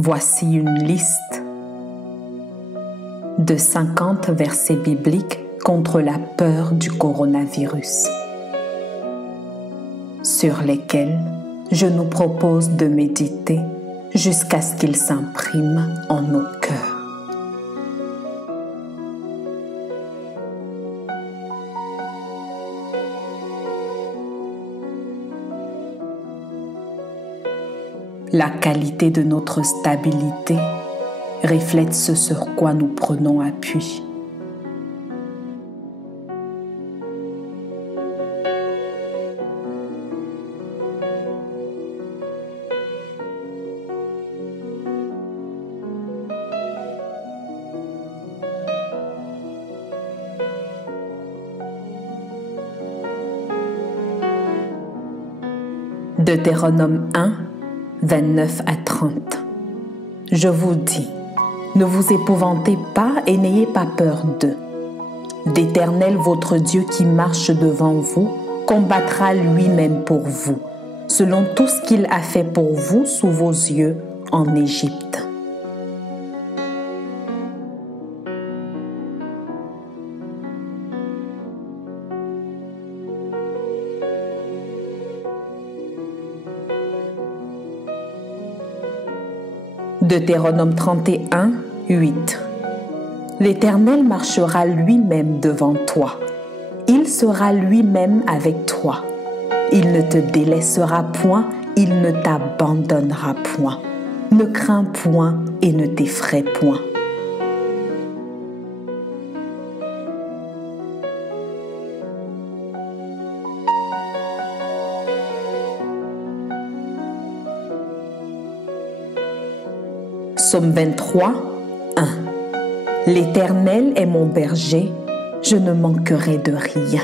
Voici une liste de 50 versets bibliques contre la peur du coronavirus, sur lesquels je nous propose de méditer jusqu'à ce qu'ils s'impriment en nos cœurs. La qualité de notre stabilité reflète ce sur quoi nous prenons appui. Deutéronome 1, 29 à 30. Je vous dis, ne vous épouvantez pas et n'ayez pas peur d'eux. L'Éternel, votre Dieu qui marche devant vous, combattra lui-même pour vous, selon tout ce qu'il a fait pour vous sous vos yeux en Égypte. Deutéronome 31, 8. L'Éternel marchera lui-même devant toi. Il sera lui-même avec toi. Il ne te délaissera point, il ne t'abandonnera point. Ne crains point et ne t'effraie point. Psaume 23, 1. L'Éternel est mon berger, je ne manquerai de rien.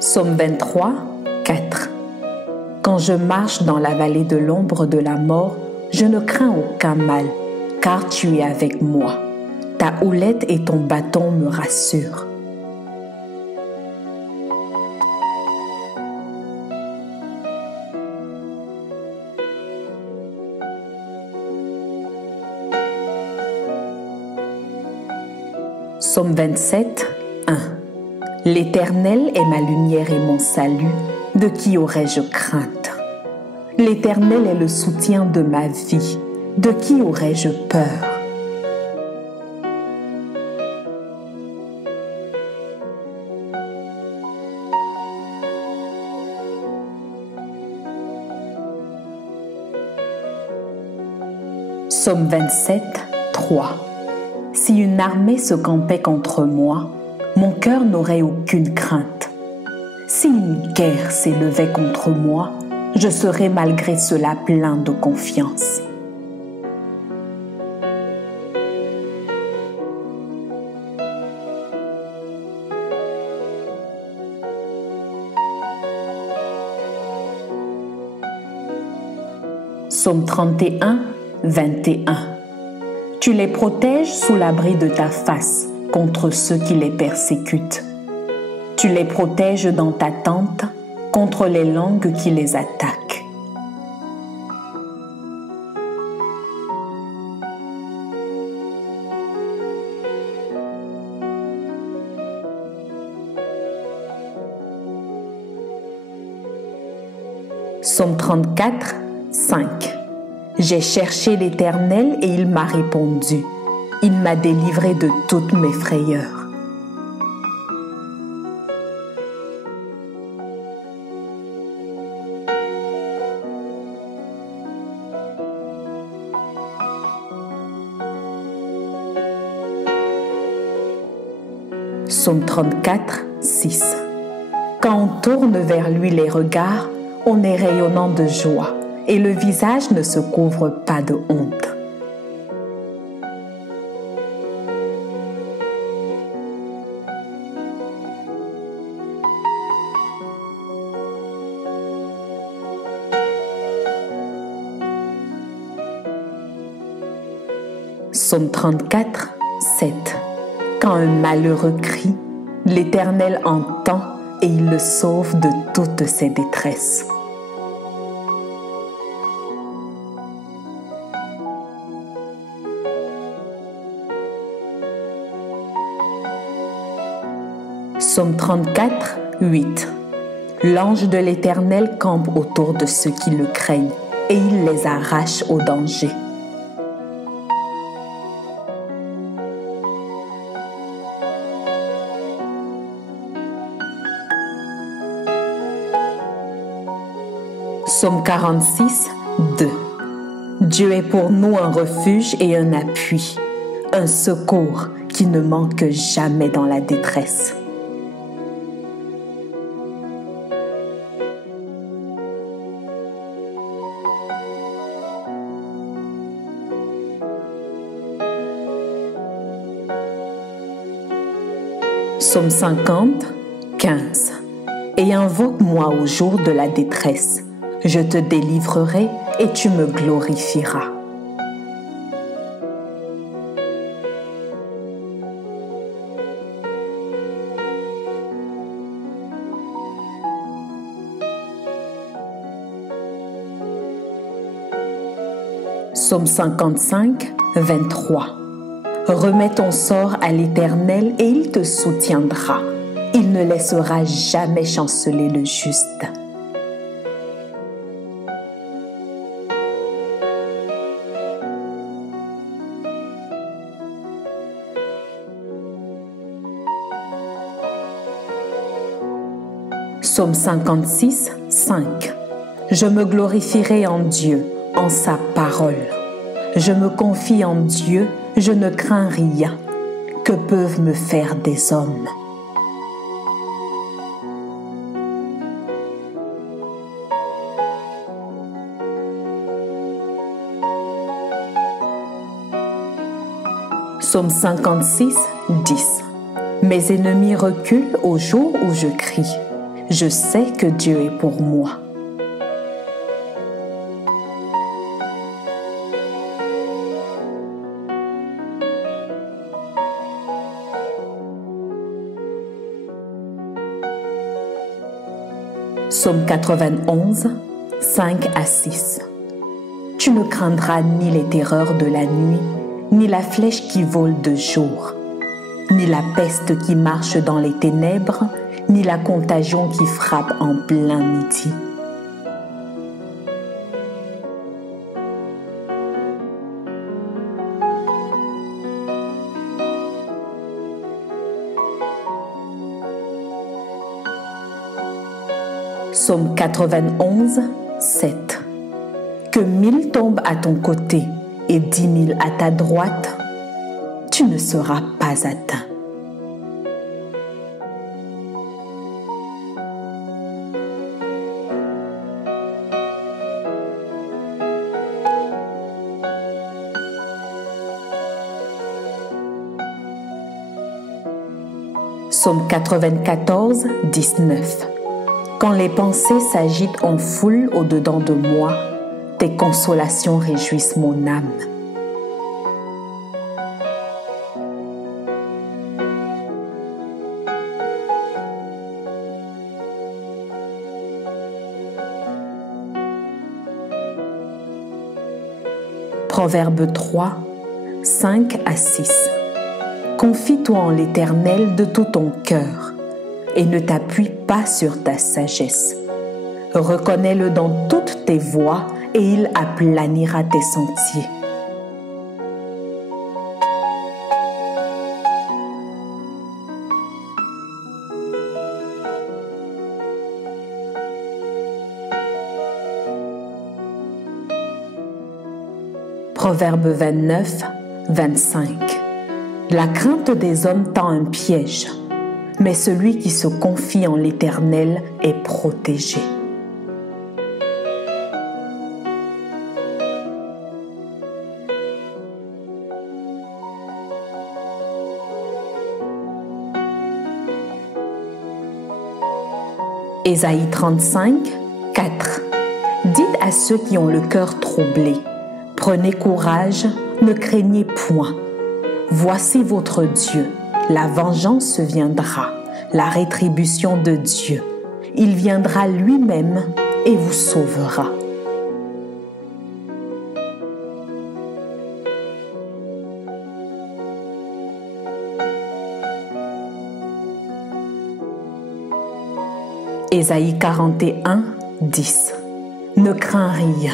Psaume 23, 4. Quand je marche dans la vallée de l'ombre de la mort, je ne crains aucun mal, car tu es avec moi. Ta houlette et ton bâton me rassurent. Psaume 27, 1. L'Éternel est ma lumière et mon salut, de qui aurais-je crainte? L'Éternel est le soutien de ma vie, de qui aurais-je peur? Psaume 27, 3. Si une armée se campait contre moi, mon cœur n'aurait aucune crainte. Si une guerre s'élevait contre moi, je serais malgré cela plein de confiance. Psaume 31, 21. Tu les protèges sous l'abri de ta face contre ceux qui les persécutent. Tu les protèges dans ta tente contre les langues qui les attaquent. Psaume 34, 5. J'ai cherché l'Éternel et il m'a répondu. Il m'a délivré de toutes mes frayeurs. Psaume 34, 6. Quand on tourne vers lui les regards, on est rayonnant de joie. Et le visage ne se couvre pas de honte. Psaume 34, 7. Quand un malheureux crie, l'Éternel entend et il le sauve de toutes ses détresses. Psaume 34, 8. L'ange de l'Éternel campe autour de ceux qui le craignent et il les arrache au danger. Psaume 46, 2. Dieu est pour nous un refuge et un appui, un secours qui ne manque jamais dans la détresse. Psaume 50, 15. Et invoque-moi au jour de la détresse. Je te délivrerai et tu me glorifieras. Psaume 55, 23. Remets ton sort à l'Éternel et il te soutiendra. Il ne laissera jamais chanceler le juste. Psaume 56, 5. Je me glorifierai en Dieu, en sa parole. Je me confie en Dieu, je ne crains rien. Que peuvent me faire des hommes? Psaume 56, 10. Mes ennemis reculent au jour où je crie. Je sais que Dieu est pour moi. Psaume 91, 5 à 6. Tu ne craindras ni les terreurs de la nuit, ni la flèche qui vole de jour, ni la peste qui marche dans les ténèbres, ni la contagion qui frappe en plein midi. Psaume 91, 7. Que 1000 tombent à ton côté et 10 000 à ta droite, tu ne seras pas atteint. Psaume 94, 19. Quand les pensées s'agitent en foule au-dedans de moi, tes consolations réjouissent mon âme. Proverbe 3, 5 à 6. Confie-toi en l'Éternel de tout ton cœur et ne t'appuie pas sur ta sagesse. Reconnais-le dans toutes tes voies et il aplanira tes sentiers. Proverbe 29, 25. La crainte des hommes tend un piège, mais celui qui se confie en l'Éternel est protégé. Ésaïe 35, 4. Dites à ceux qui ont le cœur troublé, prenez courage, ne craignez point. Voici votre Dieu, La vengeance viendra, la rétribution de Dieu. Il viendra lui-même et vous sauvera. Ésaïe 41, 10. Ne crains rien,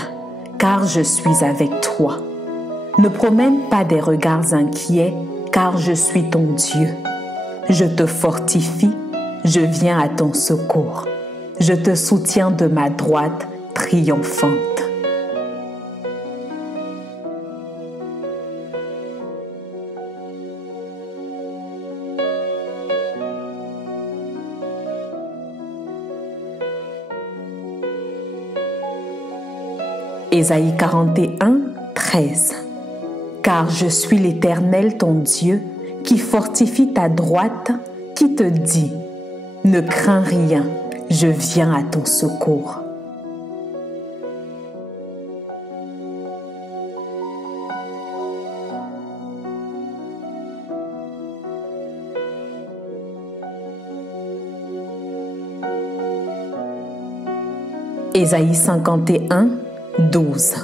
car je suis avec toi. Ne promène pas des regards inquiets, car je suis ton Dieu. Je te fortifie, je viens à ton secours. Je te soutiens de ma droite triomphante. Ésaïe 41, 13. Car je suis l'Éternel ton Dieu, qui fortifie ta droite, qui te dit, ne crains rien, je viens à ton secours. Ésaïe 51, 12.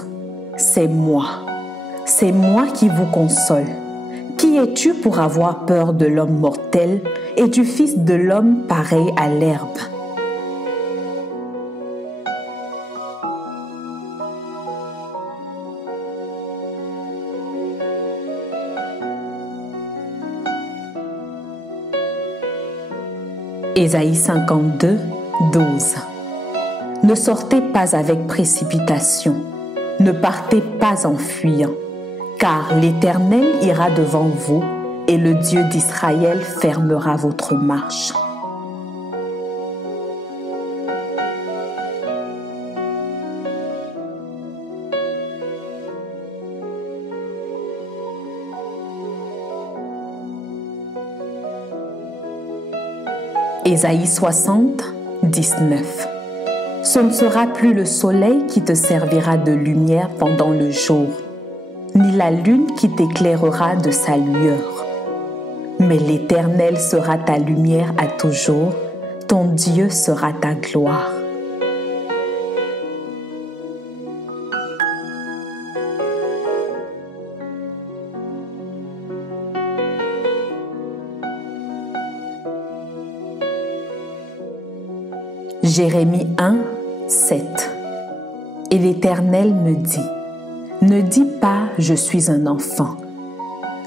C'est moi qui vous console. Qui es-tu pour avoir peur de l'homme mortel et du Fils de l'homme pareil à l'herbe? Ésaïe 52, 12. Ne sortez pas avec précipitation, ne partez pas en fuyant, car l'Éternel ira devant vous et le Dieu d'Israël fermera votre marche. Ésaïe 60, 19. Ce ne sera plus le soleil qui te servira de lumière pendant le jour, ni la lune qui t'éclairera de sa lueur. Mais l'Éternel sera ta lumière à toujours, ton Dieu sera ta gloire. Jérémie 1, 7. Et l'Éternel me dit, ne dis pas « je suis un enfant »,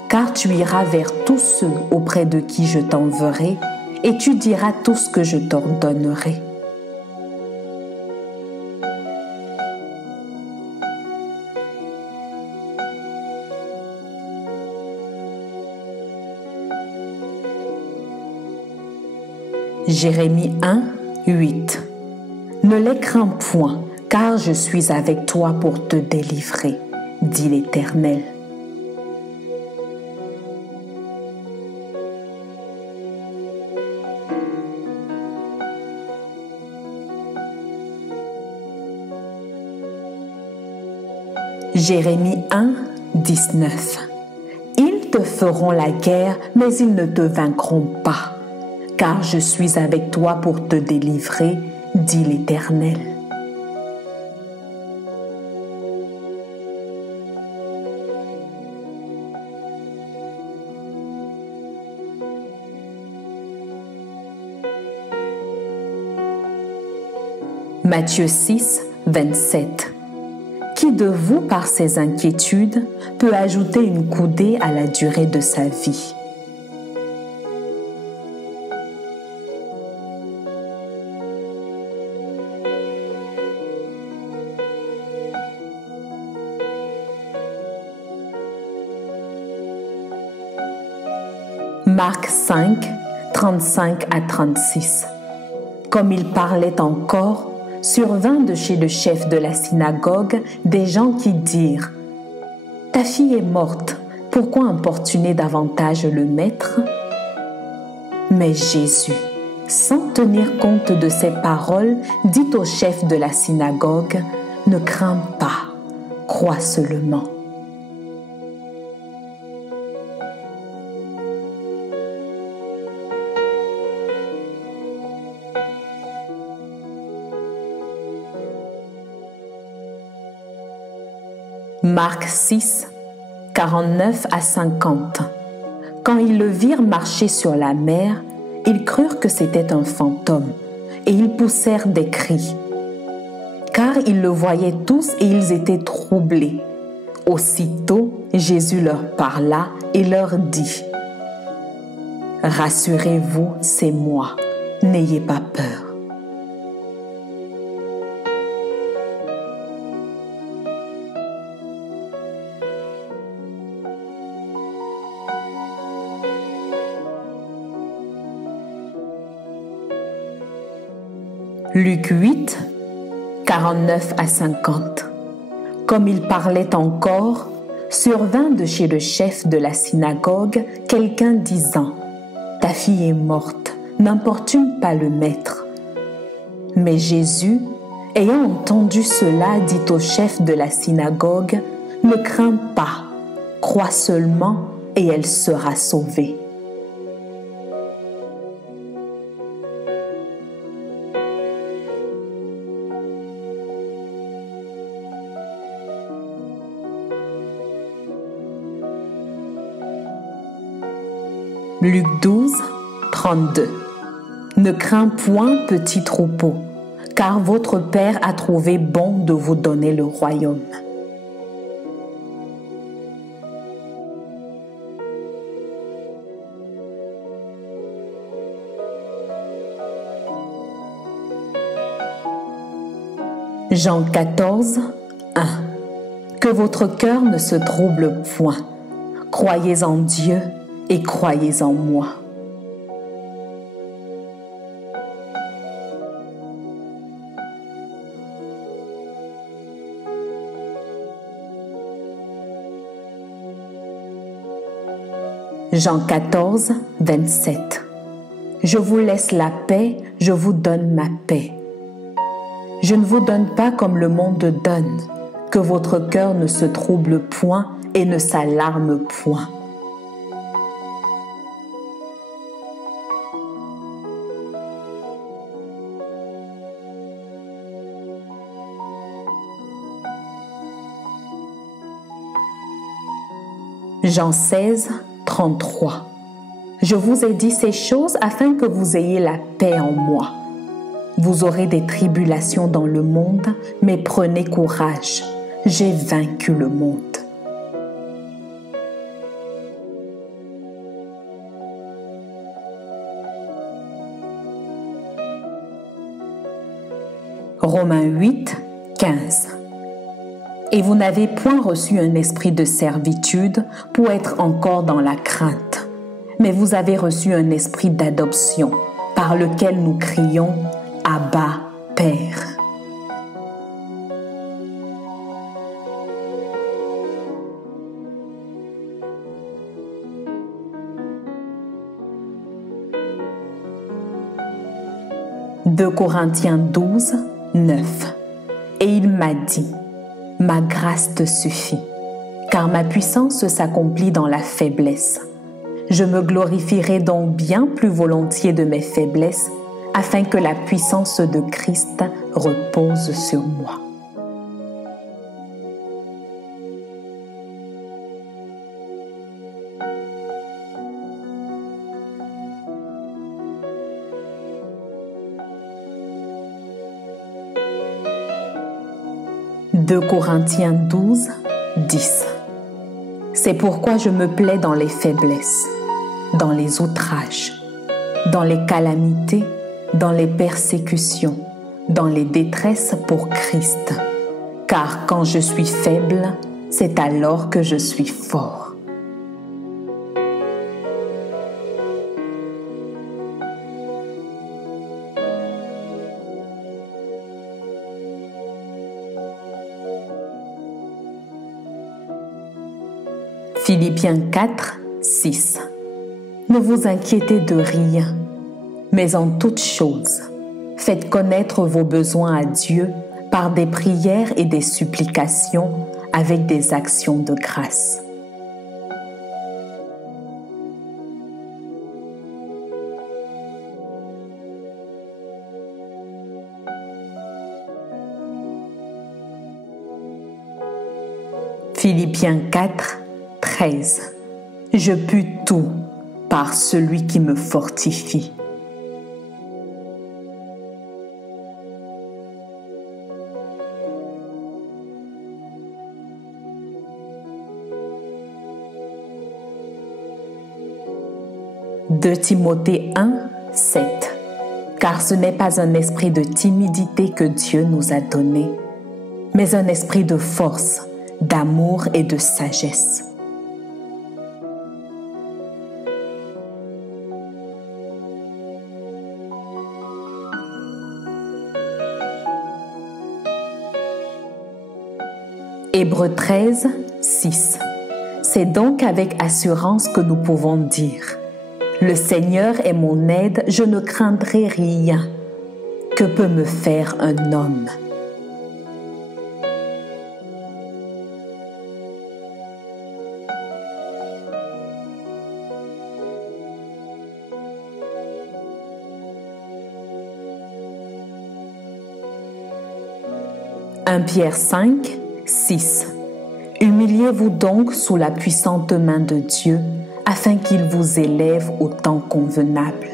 car tu iras vers tous ceux auprès de qui je t'enverrai, et tu diras tout ce que je t'ordonnerai. Jérémie 1, 8. Ne les crains point, car je suis avec toi pour te délivrer, dit l'Éternel. Jérémie 1, 19. Ils te feront la guerre, mais ils ne te vaincront pas, car je suis avec toi pour te délivrer, dit l'Éternel. Matthieu 6, 27. Qui de vous, par ses inquiétudes, peut ajouter une coudée à la durée de sa vie? Marc 5, 35 à 36. Comme il parlait encore, survint de chez le chef de la synagogue des gens qui dirent « Ta fille est morte, pourquoi importuner davantage le maître ?» Mais Jésus, sans tenir compte de ces paroles, dit au chef de la synagogue « Ne crains pas, crois seulement. » Marc 6, 49 à 50. Quand ils le virent marcher sur la mer, ils crurent que c'était un fantôme, et ils poussèrent des cris. Car ils le voyaient tous et ils étaient troublés. Aussitôt, Jésus leur parla et leur dit : « Rassurez-vous, c'est moi, n'ayez pas peur. » Luc 8, 49 à 50. Comme il parlait encore, survint de chez le chef de la synagogue quelqu'un disant : « Ta fille est morte, n'importune pas le maître. » Mais Jésus, ayant entendu cela, dit au chef de la synagogue : « Ne crains pas, crois seulement et elle sera sauvée. » Luc 12, 32. Ne crains point, petit troupeau, car votre Père a trouvé bon de vous donner le royaume. Jean 14, 1. Que votre cœur ne se trouble point. Croyez en Dieu et croyez en moi. Jean 14, 27. Je vous laisse la paix, je vous donne ma paix. Je ne vous donne pas comme le monde donne, que votre cœur ne se trouble point et ne s'alarme point. Jean 16, 33. Je vous ai dit ces choses afin que vous ayez la paix en moi. Vous aurez des tribulations dans le monde, mais prenez courage. J'ai vaincu le monde. Romains 8, 15. Et vous n'avez point reçu un esprit de servitude pour être encore dans la crainte, mais vous avez reçu un esprit d'adoption, par lequel nous crions « Abba, Père ». « 2 Corinthiens 12, 9. Et il m'a dit : ma grâce te suffit, car ma puissance s'accomplit dans la faiblesse. Je me glorifierai donc bien plus volontiers de mes faiblesses, afin que la puissance de Christ repose sur moi. « 2 Corinthiens 12, 10. C'est pourquoi je me plais dans les faiblesses, dans les outrages, dans les calamités, dans les persécutions, dans les détresses pour Christ. Car quand je suis faible, c'est alors que je suis fort. » Philippiens 4, 6. Ne vous inquiétez de rien, mais en toutes choses, faites connaître vos besoins à Dieu par des prières et des supplications avec des actions de grâce. Philippiens 4, 13. Je puis tout par celui qui me fortifie. De Timothée 1, 7. Car ce n'est pas un esprit de timidité que Dieu nous a donné, mais un esprit de force, d'amour et de sagesse. Hébreux 13, 6. C'est donc avec assurance que nous pouvons dire: le Seigneur est mon aide, je ne craindrai rien. Que peut me faire un homme? « 1 Pierre 5, 6. Humiliez-vous donc sous la puissante main de Dieu, afin qu'il vous élève au temps convenable. »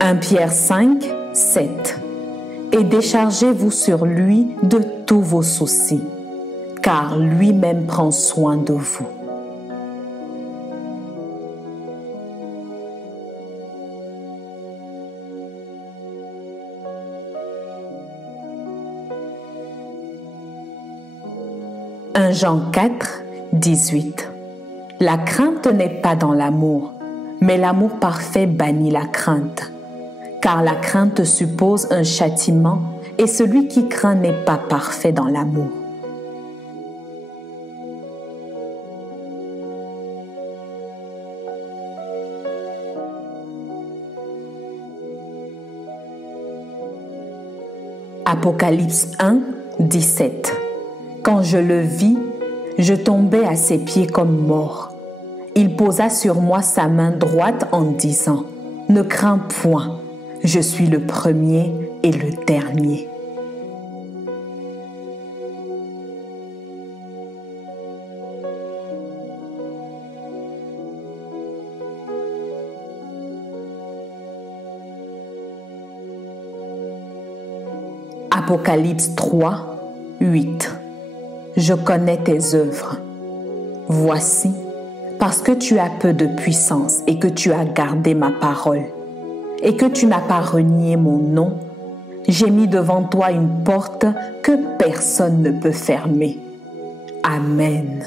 « 1 Pierre 5, 7. Et déchargez-vous sur lui de tous vos soucis, car lui-même prend soin de vous. » « 1 Jean 4, 18. La crainte n'est pas dans l'amour, mais l'amour parfait bannit la crainte. Car la crainte suppose un châtiment, et celui qui craint n'est pas parfait dans l'amour. Apocalypse 1, 17. Quand je le vis, je tombai à ses pieds comme mort. Il posa sur moi sa main droite en disant: « Ne crains point, je suis le premier et le dernier. » Apocalypse 3, 8. Je connais tes œuvres. Voici, parce que tu as peu de puissance et que tu as gardé ma parole, et que tu n'as pas renié mon nom, j'ai mis devant toi une porte que personne ne peut fermer. Amen.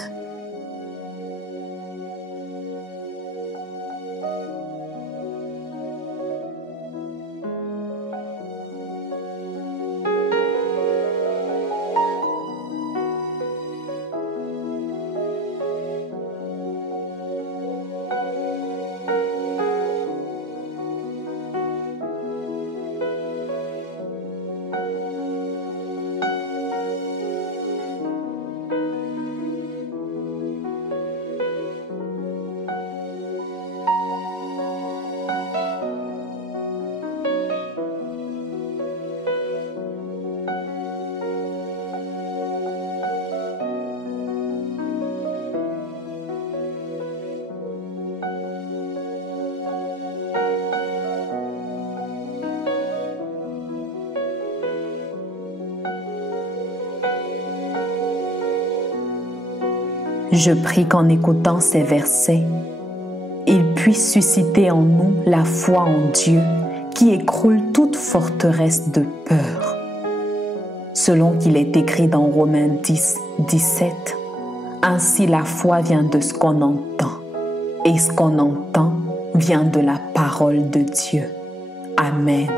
Je prie qu'en écoutant ces versets, il puisse susciter en nous la foi en Dieu qui écroule toute forteresse de peur. Selon qu'il est écrit dans Romains 10, 17, ainsi la foi vient de ce qu'on entend, et ce qu'on entend vient de la parole de Dieu. Amen.